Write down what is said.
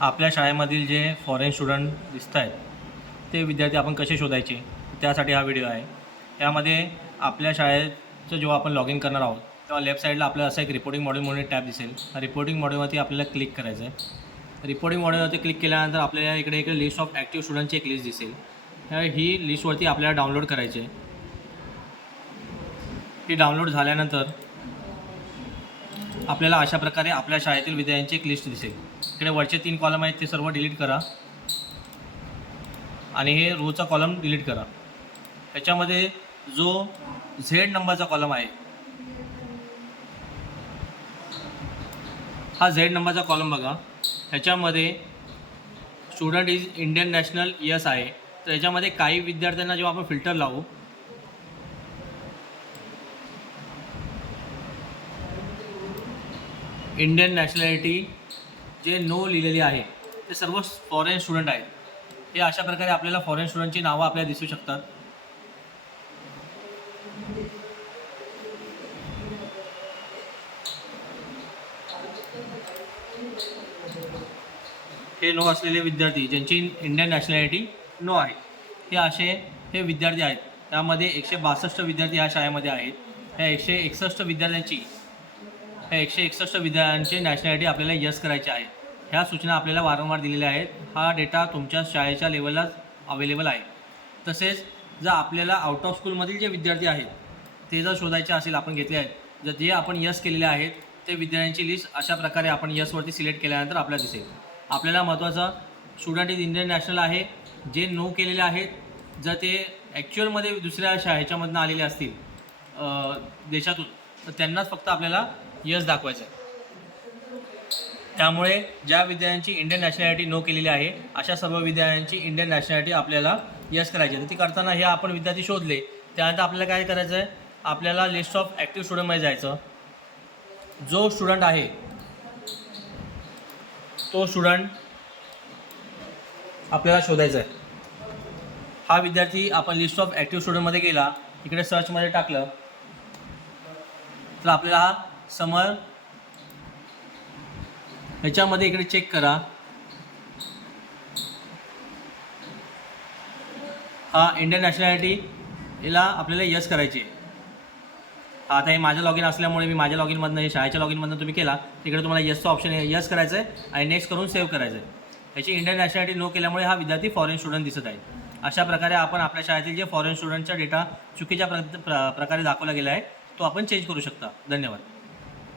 आपल्या शाळेमधील जे फॉरेन स्टुडंट दिसत आहेत ते विद्यार्थी आपण कसे शोधायचे त्यासाठी हा व्हिडिओ आहे। यामध्ये आपल्या शाळेचं जेव्हा आपण लॉग इन करणार आहोत तेव्हा लेफ्ट साईडला आपल्याला असं एक रिपोर्टिंग मॉड्यूल म्हणून एक टॅब दिसेल। रिपोर्टिंग मॉड्यूलवरती आपल्याला क्लिक करायचं आहे। रिपोर्टिंग मॉड्यूलवरती क्लिक केल्यानंतर आपल्याला इकडे एक लिस्ट ऑफ ॲक्टिव्ह स्टुडंटची एक लिस्ट दिसेल। ही लिस्टवरती आपल्याला डाउनलोड करायची आहे। ही डाउनलोड झाल्यानंतर आपल्याला अशा प्रकारे आपल्या शाळेतील विद्यार्थ्यांची एक लिस्ट दिसेल। इकडे वरचे 3 कॉलम आहेत ते सर्व डिलीट करा आणि हे रोचा कॉलम डिलीट करा। ह्याच्यामध्ये जो झेड नंबरचा कॉलम आहे हा झेड नंबरचा कॉलम बघा। ह्याच्यामध्ये student is Indian national yes आहे। तर ह्याच्यामध्ये काही विद्यार्थ्यांना जेव्हा आपण फिल्टर लावू इंडियन नॅशनॅलिटी जे नो लिहिलेली आहे ते सर्व फॉरेन स्टुडंट आहेत। हे अशा प्रकारे आपल्याला फॉरेन स्टुडंटची नावं आपल्याला दिसू शकतात। हे नो असलेले विद्यार्थी ज्यांची इंडियन नॅशनॅलिटी नो आहे हे विद्यार्थी आहेत। त्यामध्ये 162 विद्यार्थी ह्या शाळेमध्ये आहेत। ह्या 161 विद्यार्थ्यांची नॅशनॅलिटी आपल्याला यस करायची आहे। ह्या सूचना आपल्याला वारंवार दिलेल्या आहेत। हा डेटा तुमच्या शाळेच्या लेवललाच अवेलेबल आहे। तसेच जर आपल्याला आउट ऑफ स्कूलमधील जे विद्यार्थी आहेत ते जर शोधायचे असेल आपण घेतले आहेत जर जे आपण यस केलेले आहेत ते विद्यार्थ्यांची लिस्ट अशा प्रकारे आपण यसवरती सिलेक्ट केल्यानंतर आपल्याला दिसेल। आपल्याला महत्त्वाचं स्टुडंट इज इंडियन नॅशनल आहे। जे नो केलेले आहेत जर ते ॲक्च्युअलमध्ये दुसऱ्या ह्याच्यामधून आलेले असतील देशातून तर त्यांनाच फक्त आपल्याला यस दाखवायचं आहे। त्यामुळे ज्या विद्यार्थ्यांची इंडियन नॅशनॅलिटी नो केलेली आहे अशा सर्व विद्यार्थ्यांची इंडियन नॅशनॅलिटी आपल्याला यस करायची आहे। तर ती करताना हे आपण विद्यार्थी शोधले त्यानंतर आपल्याला काय करायचं आहे, आपल्याला लिस्ट ऑफ ॲक्टिव्ह स्टुडंटमध्ये जायचं। जो स्टुडंट आहे तो स्टुडंट आपल्याला शोधायचा आहे। हा विद्यार्थी आपण लिस्ट ऑफ ॲक्टिव्ह स्टुडंटमध्ये गेला, इकडे सर्चमध्ये टाकलं तर आपल्याला हा समर ह्याच्यामध्ये इकडे चेक करा। हा इंडियन नॅशनॅलिटी याला आपल्याला यस करायची आहे। आता हे माझं लॉग इन असल्यामुळे मी माझ्या लॉग इनमधनं हे शाळेच्या लॉग इनमधनं तुम्ही केला तिकडे तुम्हाला यसचं ऑप्शन यस करायचं आहे आणि नेक्स्ट करून सेव्ह करायचं आहे। ह्याची इंडियन नॅशनॅलिटी नो केल्यामुळे हा विद्यार्थी फॉरेन स्टुडंट दिसत आहे। अशा प्रकारे आपण आपल्या शाळेतील जे फॉरेन स्टुडंटचा डेटा चुकीच्या प्रकारे दाखवला गेला आहे तो आपण चेंज करू शकता। धन्यवाद।